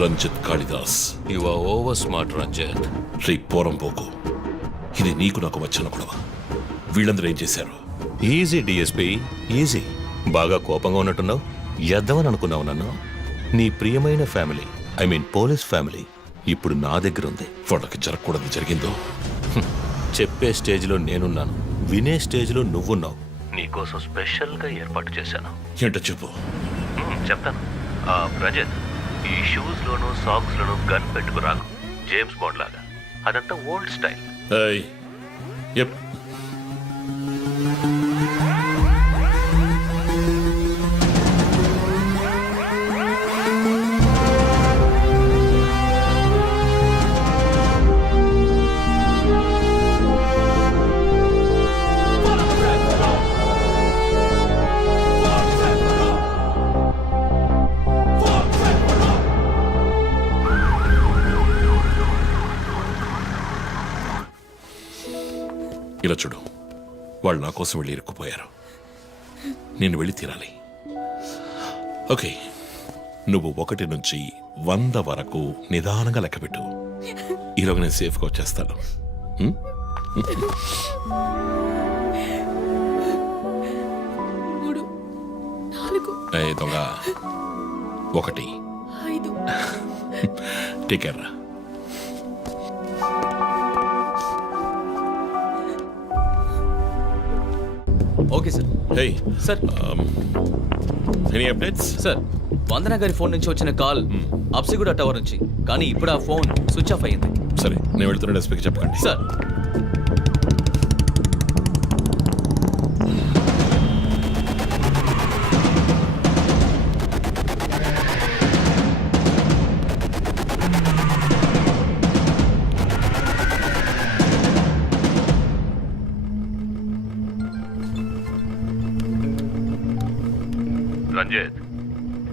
Ranjith Kalidas. You are over smart Ranjith. Shri పోరంపోకు, ఇది నీకు నాకు వచ్చిన గొడవ. వీళ్ళందరూ ఏం చేశారు? Easy DSP, easy. బాగా కోపంగా ఉన్నట్టున్నావు. ఎద్దామని అనుకున్నావు నన్ను. నీ ప్రియమైన family, I mean police family ఇప్పుడు నా దగ్గర ఉంది. వాళ్ళకి జరగకూడదు జరిగిందో. చెప్పే స్టేజ్లో నేనున్నాను, వినే స్టేజ్లో నువ్వున్నావు. నీకోసం స్పెషల్గా ఏర్పాటు చేశాను. ఏంటో చెప్పు. చెప్తాను. రజత్, ఈ షూస్లోను సాక్స్లోను గన్ పెట్టుకురాకు, జేమ్స్ బాండ్ లాగా. అదంతా ఓల్డ్ స్టైల్. ఏయ్, ఎప్. ఇలా చూడు, వాళ్ళు నా కోసం వెళ్ళి ఇరుక్కుపోయారు. నేను వెళ్ళి తీరాలి. ఓకే, నువ్వు 1 నుంచి 100 వరకు నిదానంగా లెక్కపెట్టు. ఈలోగా నేను సేఫ్గా వచ్చేస్తాను. దొంగ 1 take care. Okay sir. Hey sir, any updates? Sir, Vandana గారి ఫోన్ నుంచి వచ్చిన కాల్ అప్సిగూడ టవర్ నుంచి, కానీ ఇప్పుడు ఆ ఫోన్ స్విచ్ ఆఫ్ అయ్యింది. సరే, నేను వెళ్తున్న ఎస్పీకి చెప్పకండి. సార్. రంజిత్,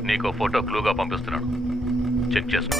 నీకు ఫోటో క్లూగా పంపిస్తున్నాను, చెక్ చేసుకో.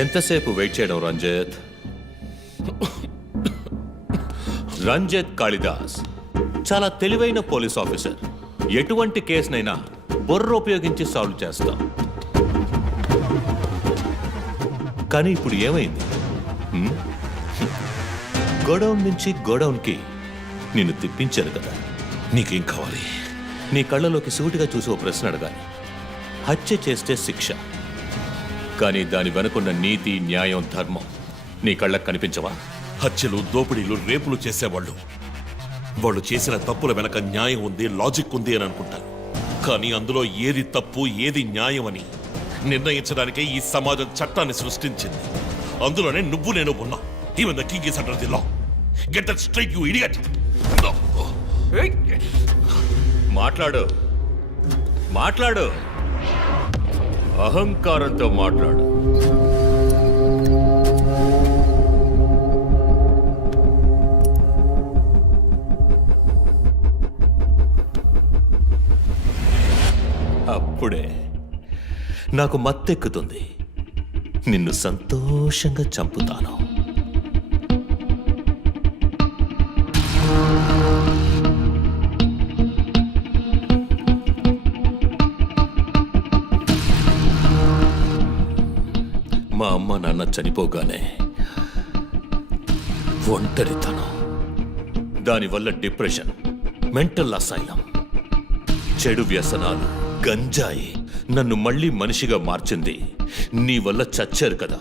ఎంతసేపు వెయిట్ చేయడం రంజిత్? రంజిత్ కాళిదాస్ చాలా తెలివైన పోలీస్ ఆఫీసర్. ఎటువంటి కేసునైనా బుర్ర ఉపయోగించి సాల్వ్ చేస్తాం. కానీ ఇప్పుడు ఏమైంది? గోడౌన్ నుంచి గోడౌన్కి నిన్ను తిప్పించారు కదా. నీకేం కావాలి? నీ కళ్ళలోకి సూటిగా చూసి ఓ ప్రశ్న అడగాలి. హత్య చేస్తే శిక్ష, కానీ దాని వెనుకున్న నీతి, న్యాయం, ధర్మం నీ కళ్ళకు కనిపించవా? హత్యలు, దోపిడీలు, రేపులు చేసేవాళ్ళు వాళ్ళు చేసిన తప్పుల వెనక న్యాయం ఉంది, లాజిక్ ఉంది అని అనుకుంటారు. కానీ అందులో ఏది తప్పు ఏది న్యాయం అని నిర్ణయించడానికే ఈ సమాజం చట్టాన్ని సృష్టించింది. అందులోనే నువ్వు నేను ఉన్నా. Even the king is under the law. Get that straight you idiot. మాట్లాడు, మాట్లాడు, అహంకారంతో మాట్లాడు. అప్పుడే నాకు మత్తెక్కుతుంది. నిన్ను సంతోషంగా చంపుతాను. మా అమ్మ నాన్న చనిపోగానే ఒంటరితనం, దానివల్ల డిప్రెషన్, మెంటల్ అసైలం, చెడు వ్యసనాలు, గంజాయి నన్ను మళ్ళీ మనిషిగా మార్చింది. నీ వల్ల చచ్చారు కదా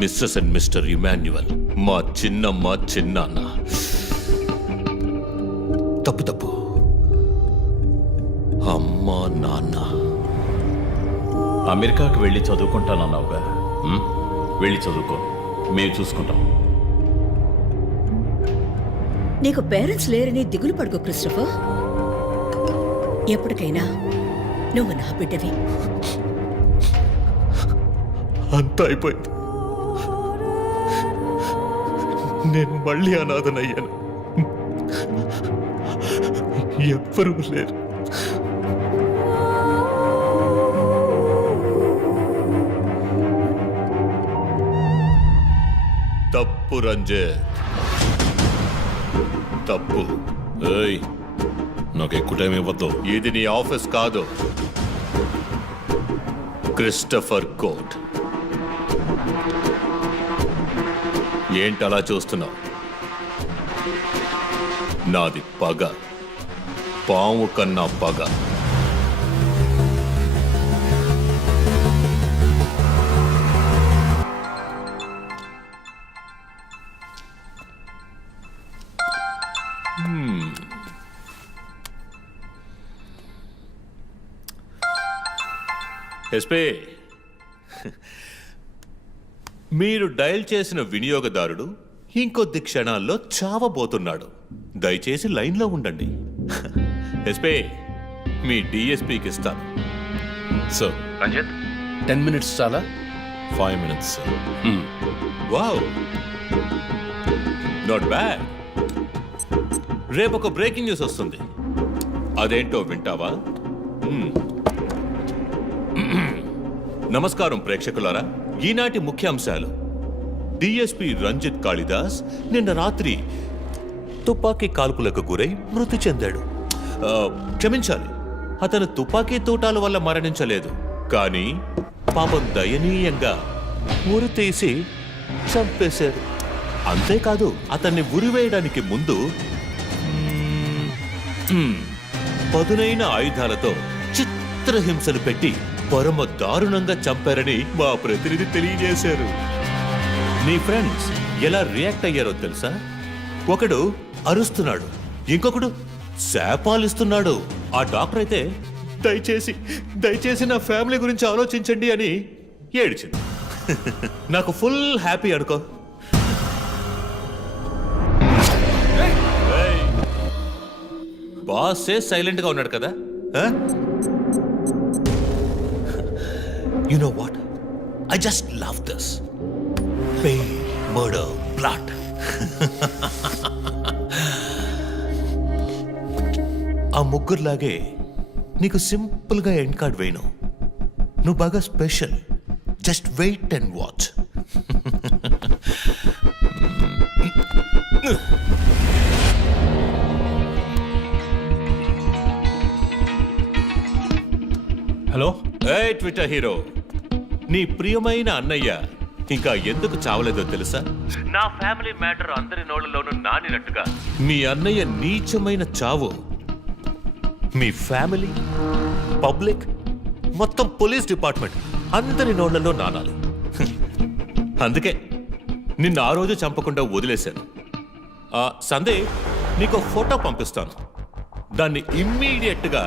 మిస్సెస్ అండ్ మిస్టర్ ఇమాన్యువల్, మా చిన్నమ్మ చిన్నాన్న. తప్పు తప్పు, అమ్మా నాన్న. అమెరికాకు వెళ్ళి చదువుకుంటానన్నావుగా, వెళ్ళి చదువుకో, మేము చూసుకుంటాం. నీకు పేరెంట్స్ లేరని దిగులు పడుకో క్రిస్టఫర్. ఎప్పటికైనా నువ్వు నా బిడ్డవి. అంతా అయిపోయింది. నేను మళ్ళీ అనాథనయ్యాను. ఎవ్వరూ లేరు. తప్పు రంజిత్, తప్పు. ఏయ్, నాకు ఎక్కువ టైం ఇవ్వద్దు. ఇది నీ ఆఫీస్ కాదు, క్రిస్టఫర్ కోర్ట్. ఏంటలా చూస్తున్నావు? నాది పగ, పాము కన్నా పగ. ఎస్పీ, మీరు డయల్ చేసిన వినియోగదారుడు ఇంకొద్ది క్షణాల్లో చావబోతున్నాడు. దయచేసి లైన్లో ఉండండి. ఎస్పీ, మీ డిఎస్పీకి ఇస్తాను. సార్, రంజిత్, 10 minutes చాలా? 5 minutes, sir. Wow, not bad. రేపు ఒక బ్రేకింగ్ న్యూస్ వస్తుంది. అదేంటో వింటావా? నమస్కారం ప్రేక్షకులారా. ఈనాటి ముఖ్యాంశాలు: డిఎస్పీ రంజిత్ కాళిదాస్ నిన్న రాత్రి తుపాకీ కాల్పులకు గురై మృతి చెందాడు. క్షమించాలి, అతను తుపాకీ తూటాల వల్ల మరణించలేదు, కానీ పాపం దయనీయంగా ఉరి తీసి చంపేశారు. అంతేకాదు, అతన్ని ఉరివేయడానికి ముందు పదునైన ఆయుధాలతో చిత్రహింసలు పెట్టి పరమ దారుణంగా చంపారని మా ప్రతినిధి తెలియజేశారు. నీ ఫ్రెండ్స్ ఎలా రియాక్ట్ అయ్యారో తెలుసా? ఒకడు అరుస్తున్నాడు, ఇంకొకడు శాపాలిస్తున్నాడు. ఆ డాక్టర్ అయితే దయచేసి నా ఫ్యామిలీ గురించి ఆలోచించండి అని ఏడ్చింది. నాకు ఫుల్ హ్యాపీ అనుకో. బాసే సైలెంట్ గా ఉన్నాడు కదా. You know what? I just love this. Pain, murder, blood. ఆ ముగ్గురులాగే నీకు సింపుల్ గా ఎండ్ కార్డ్ వేయను. నువ్వు బాగా special. Just wait and watch. Hello. ఏ ట్విట్టర్ హీరో, నీ ప్రియమైన అన్నయ్య ఇంకా ఎందుకు చావలేదో తెలుసా? నా ఫ్యామిలీ మ్యాటర్ అందరి నోళ్లలోనూ నానినట్టుగా మీ అన్నయ్య నీచమైన చావు మీ ఫ్యామిలీ, పబ్లిక్, మొత్తం పోలీస్ డిపార్ట్మెంట్ అందరి నోళ్లలో నానాలి. అందుకే నిన్న ఆ రోజు చంపకుండా వదిలేశాను. సందే నీకు ఫోటో పంపిస్తాను. దాన్ని ఇమ్మీడియట్ గా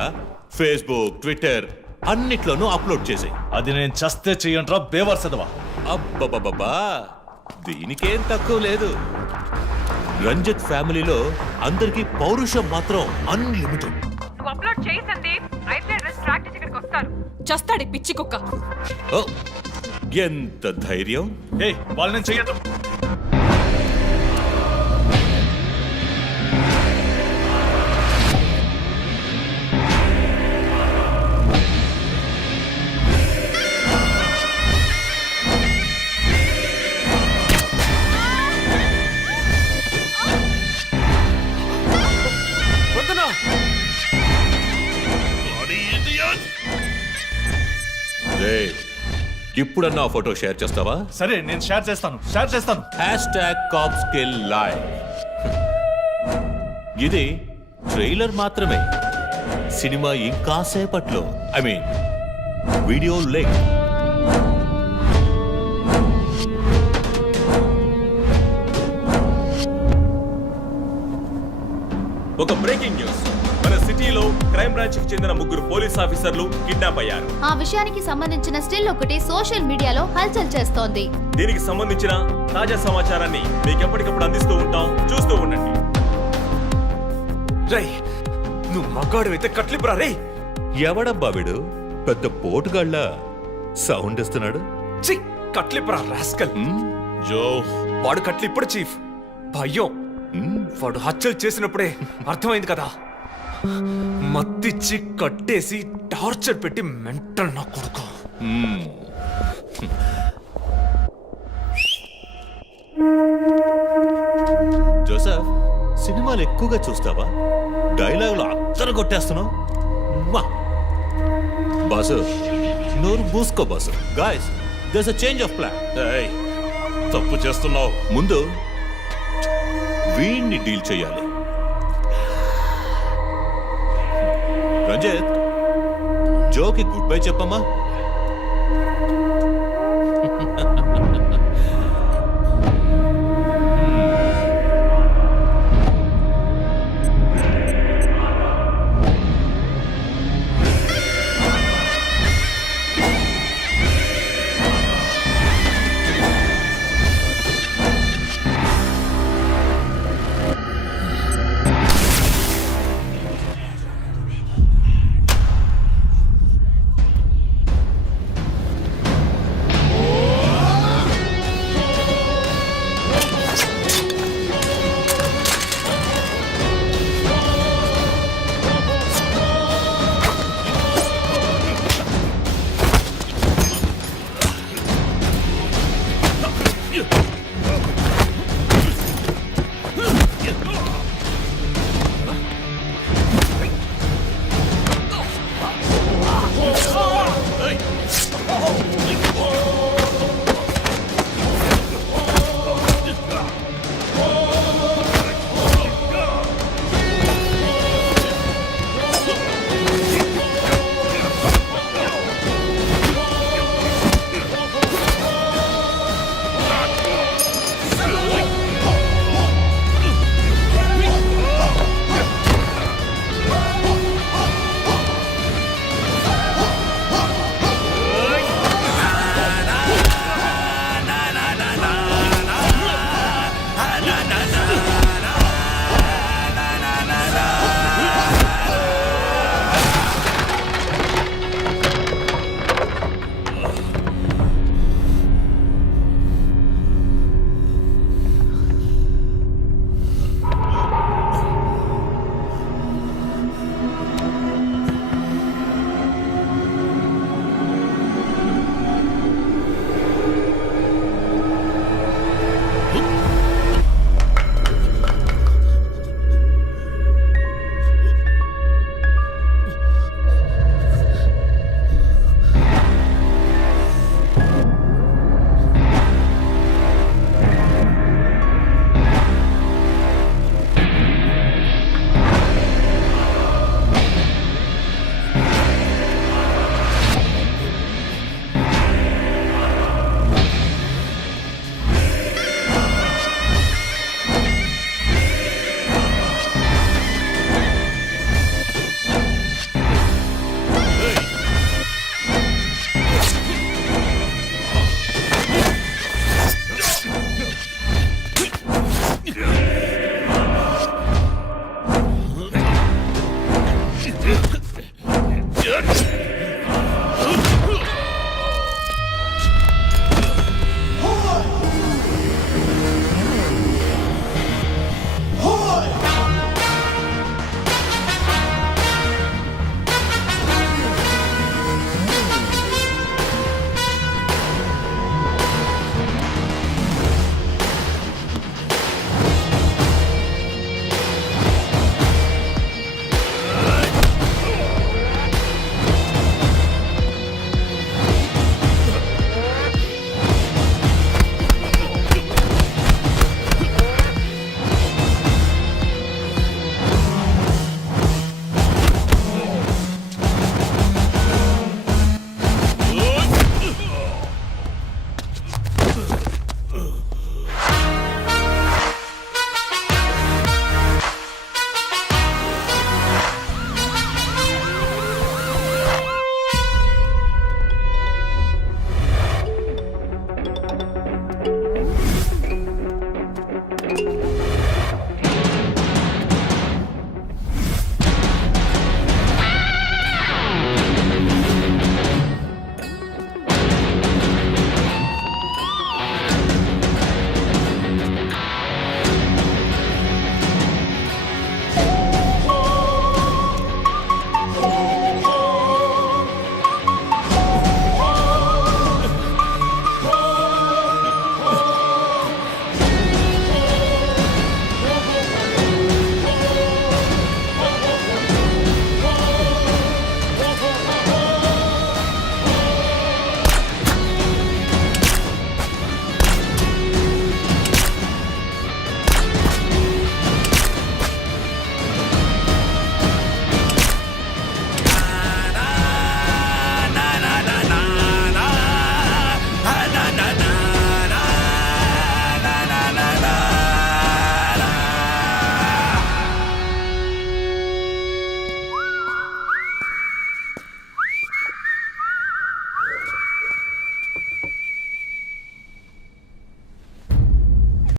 ఫేస్బుక్, ట్విట్టర్ అన్నిట్లోనూ అప్లోడ్ చేసాయి. అది నేను చస్తే చెయ్యంట్రా బేవర్సదవా. అబ్బబ్బబ్బా, దీనికేం తక్కువ లేదు. రంజిత్ ఫ్యామిలీలో అందరికీ పౌరుషం మాత్రం అన్లిమిటెడ్. నువ్వు అప్లోడ్ చేయి సందీప్, అయితే డ్రెస్ ట్రాక్ చేసి ఇక్కడికి వస్తారు. చస్తాడి పిచ్చి కుక్క. ఓ, ఎంత ధైర్యం! ఏయ్ వాళ్ళని చెయ్యదు. రేయ్, ఇప్పుడన్నా ఆ ఫోటో షేర్ చేస్తావా? సరే నేను షేర్ చేస్తాను. #CopsKillLive. ఇది ట్రైలర్ మాత్రమే. సినిమా ఇంకా సేపట్లో, ఐ మీన్ వీడియో లింక్. ఒక బ్రేకింగ్ న్యూస్. మన సిటీలో క్రైమ్ బ్రాంచ్ కి చెందిన 3 పోలీస్ ఆఫీసర్లు కిడ్నాప్ అయ్యారు. ఆ విషయానికి సంబంధించిన స్టిల్ ఒకటి సోషల్ మీడియాలో హల్చల్ చేస్తోంది. దీనికి సంబంధించిన తాజా సమాచారాన్ని మీకు ఎప్పటికప్పుడు అందిస్తూ ఉంటాం, చూస్తూ ఉండండి. రై, నువ్వు మగాడు అయితే కట్లిపురా రే. ఎవడబ్బా వీడు పెద్ద పోటుగాళ్ళ సౌండ్ ఇస్తున్నాడు? చి, కట్లిపురా రాస్కల్. జో, వాడు కట్లిప్పుడు చీఫ్. భయం. వాడు హత్యలు చేసినప్పుడే అర్థమైంది కదా. మత్తిచ్చి కట్టేసి టార్చర్ పెట్టి మెంటల్ నా కొడుకు. జోసెఫ్, సినిమాలు ఎక్కువగా చూస్తావా? డైలాగులు అత్తరు కొట్టేస్తున్నావు. బాసు, నోరు మూసుకో boss. Guys, there's a change of plan. ఏయ్, తప్పు చేస్తున్నావు. ముందు వీణ్ణి డీల్ చేయాలి. రంజిత్, జోకి గుడ్ బై చెప్పమ్మా.